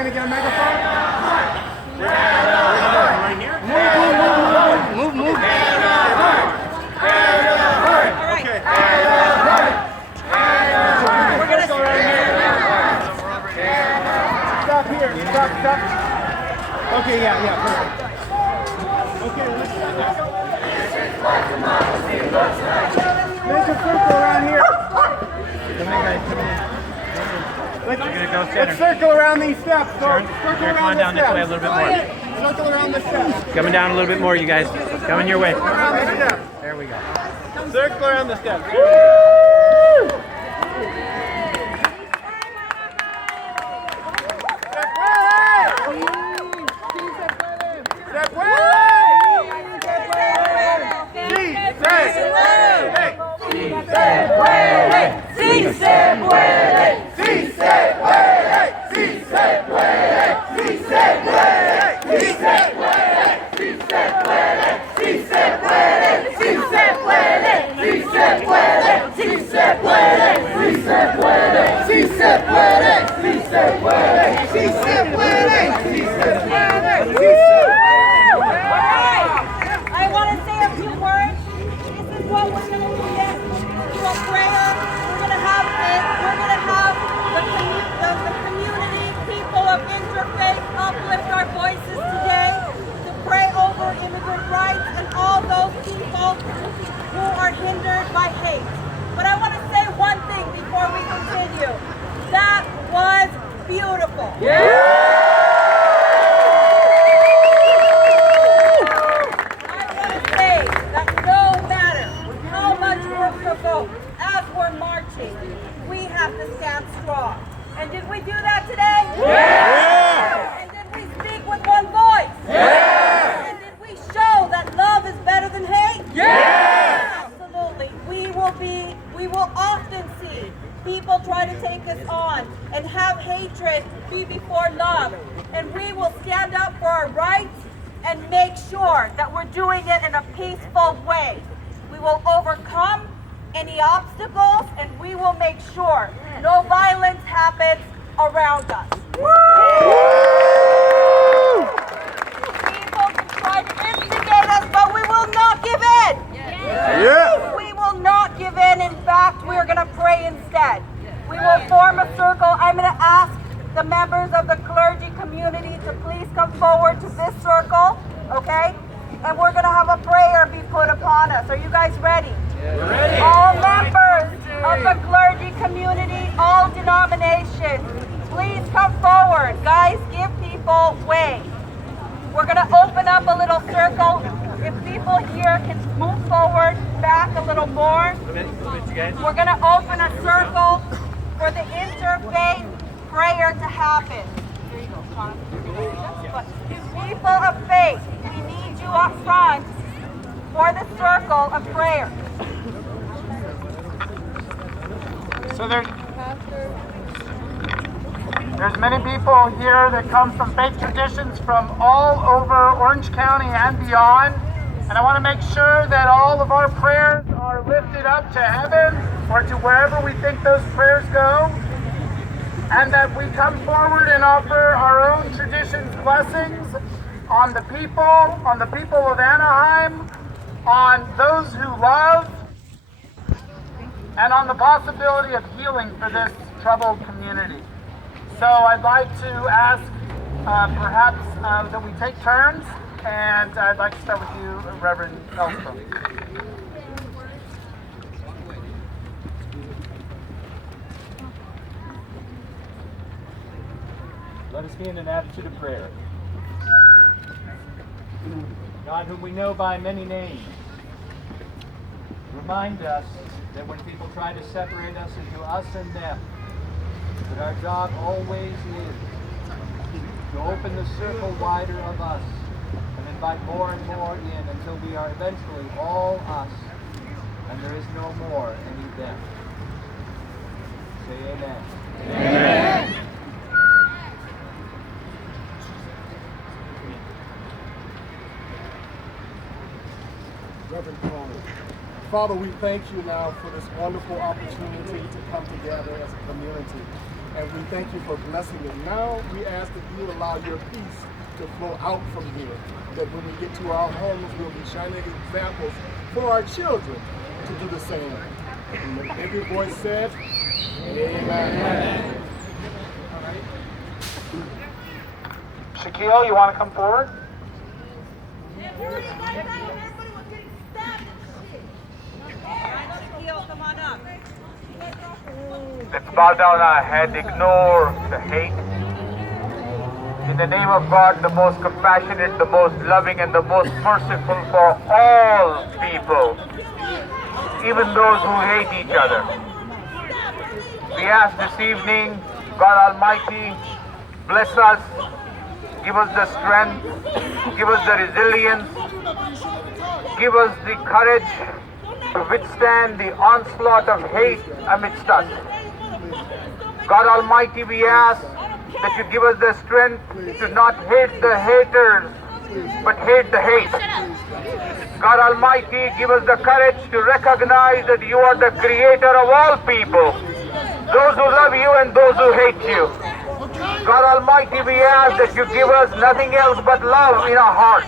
going to get a megaphone? Right here? Move. Okay. We're going to go right here. Stop here. Stop. Okay, yeah, perfect. Okay, let's make a circle around here. Let's circle around these steps. So Come on down this way a little bit more. Circle around the steps. Coming down a little bit more, you guys. Coming your way. Around the steps. There we go. Circle around the steps. I want to say a few words. This is what we're going to do next. Do a prayer. We're going to have the community, people of interfaith, uplift our voices today to pray over immigrant rights and all those people who are hindered by hate. But I want to say one thing before we continue. That was beautiful. As we're marching, we have to stand strong. And did we do that today? Yeah! And did we speak with one voice? Yeah! And did we show that love is better than hate? Yeah! Absolutely. We will often see people try to take us on and have hatred be before love. And we will stand up for our rights and make sure that we're doing it in a peaceful way. We will overcome any obstacles, and we will make sure no violence happens around us. People can try to instigate us, but we will not give in. Yeah. We will not give in. In fact, we are going to pray instead. We will form a circle. I'm going to ask the members of the clergy community to please come forward to this circle, okay? And we're going to have a prayer be put upon us. Are you guys ready? We're ready. All members of the clergy community, all denominations, please come forward. Guys, give people way. We're going to open up a little circle. If people here can move forward, back a little more. We're going to open a circle for the interfaith prayer to happen. Here you go, Sean. People of faith, we need you up front for the circle of prayer. So there's many people here that come from faith traditions from all over Orange County and beyond. And I want to make sure that all of our prayers are lifted up to heaven or to wherever we think those prayers go. And that we come forward and offer our own tradition's blessings on the people of Anaheim, on those who love, and on the possibility of healing for this troubled community. So I'd like to ask perhaps that we take turns, and I'd like to start with you, Reverend Elstrom. Let us be in an attitude of prayer. God, whom we know by many names, remind us that when people try to separate us into us and them, that our job always is to open the circle wider of us and invite more and more in until we are eventually all us and there is no more any them. Say amen. Amen. Reverend Cronin. Father, we thank you now for this wonderful opportunity to come together as a community and we thank you for blessing them. Now we ask that you allow your peace to flow out from here, that when we get to our homes, we'll be shining examples for our children to do the same. And every voice said, Amen. Shaquille, you want to come forward? Come on up. Let's bow down our head, ignore the hate. In the name of God, the most compassionate, the most loving, and the most merciful for all people, even those who hate each other. We ask this evening, God Almighty, bless us, give us the strength, give us the resilience, give us the courage to withstand the onslaught of hate amidst us. God Almighty, we ask that you give us the strength to not hate the haters, but hate the hate. God Almighty, give us the courage to recognize that you are the creator of all people, those who love you and those who hate you. God Almighty, we ask that you give us nothing else but love in our hearts.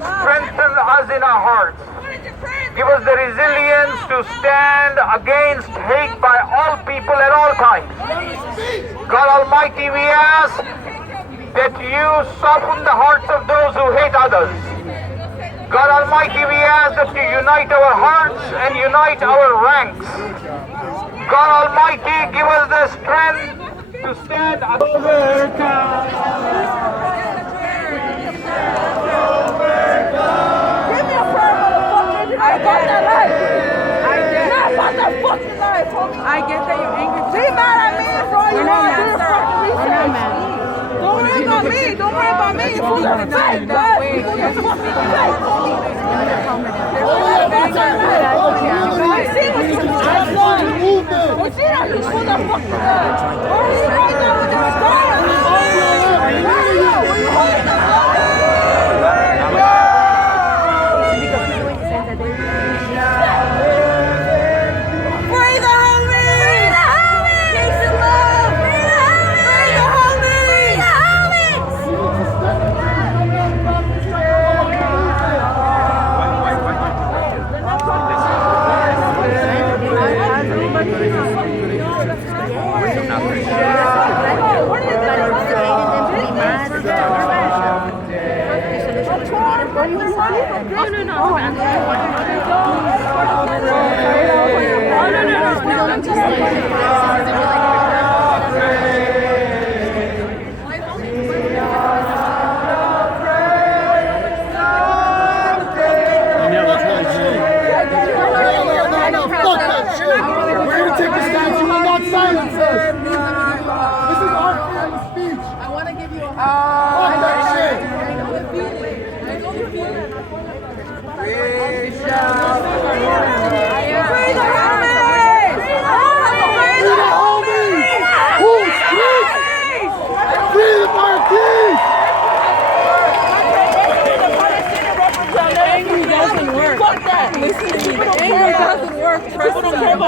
Strengthen us in our hearts. Give us the resilience to stand against hate by all people at all times. God Almighty, we ask that you soften the hearts of those who hate others. God Almighty, we ask that you unite our hearts and unite our ranks. God Almighty, give us the strength to stand I get that you're angry. Be mad at me for all you want to do is fucking research. Don't worry about me. Don't worry about me. You fools are fake, guys. You fools are fucking fake. We see that you fools are fucking good. Where are you right now with your scars? Where are you? Where you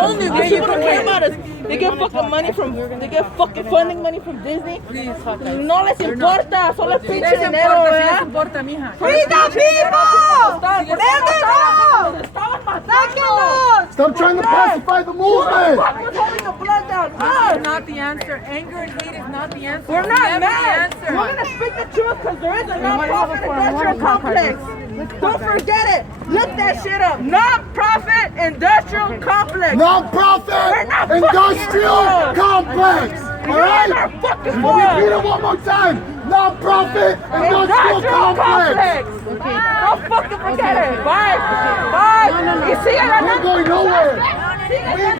holding the They get fucking money from, they get fucking funding money from Disney. No les importa, solo es pinche dinero, ¿verdad? Free the people! Stop trying to pacify the movement! This is not the answer. Anger and hate is not the answer. We're not mad. We're gonna speak the truth because there is a non-profit industrial complex. Don't forget it. Look that shit up. Non-profit industrial complex. Non-profit industrial complex! Alright? Repeat it one more time. Non-profit industrial complex! Don't fucking forget it. Bye. Bye. You see it? We're going nowhere.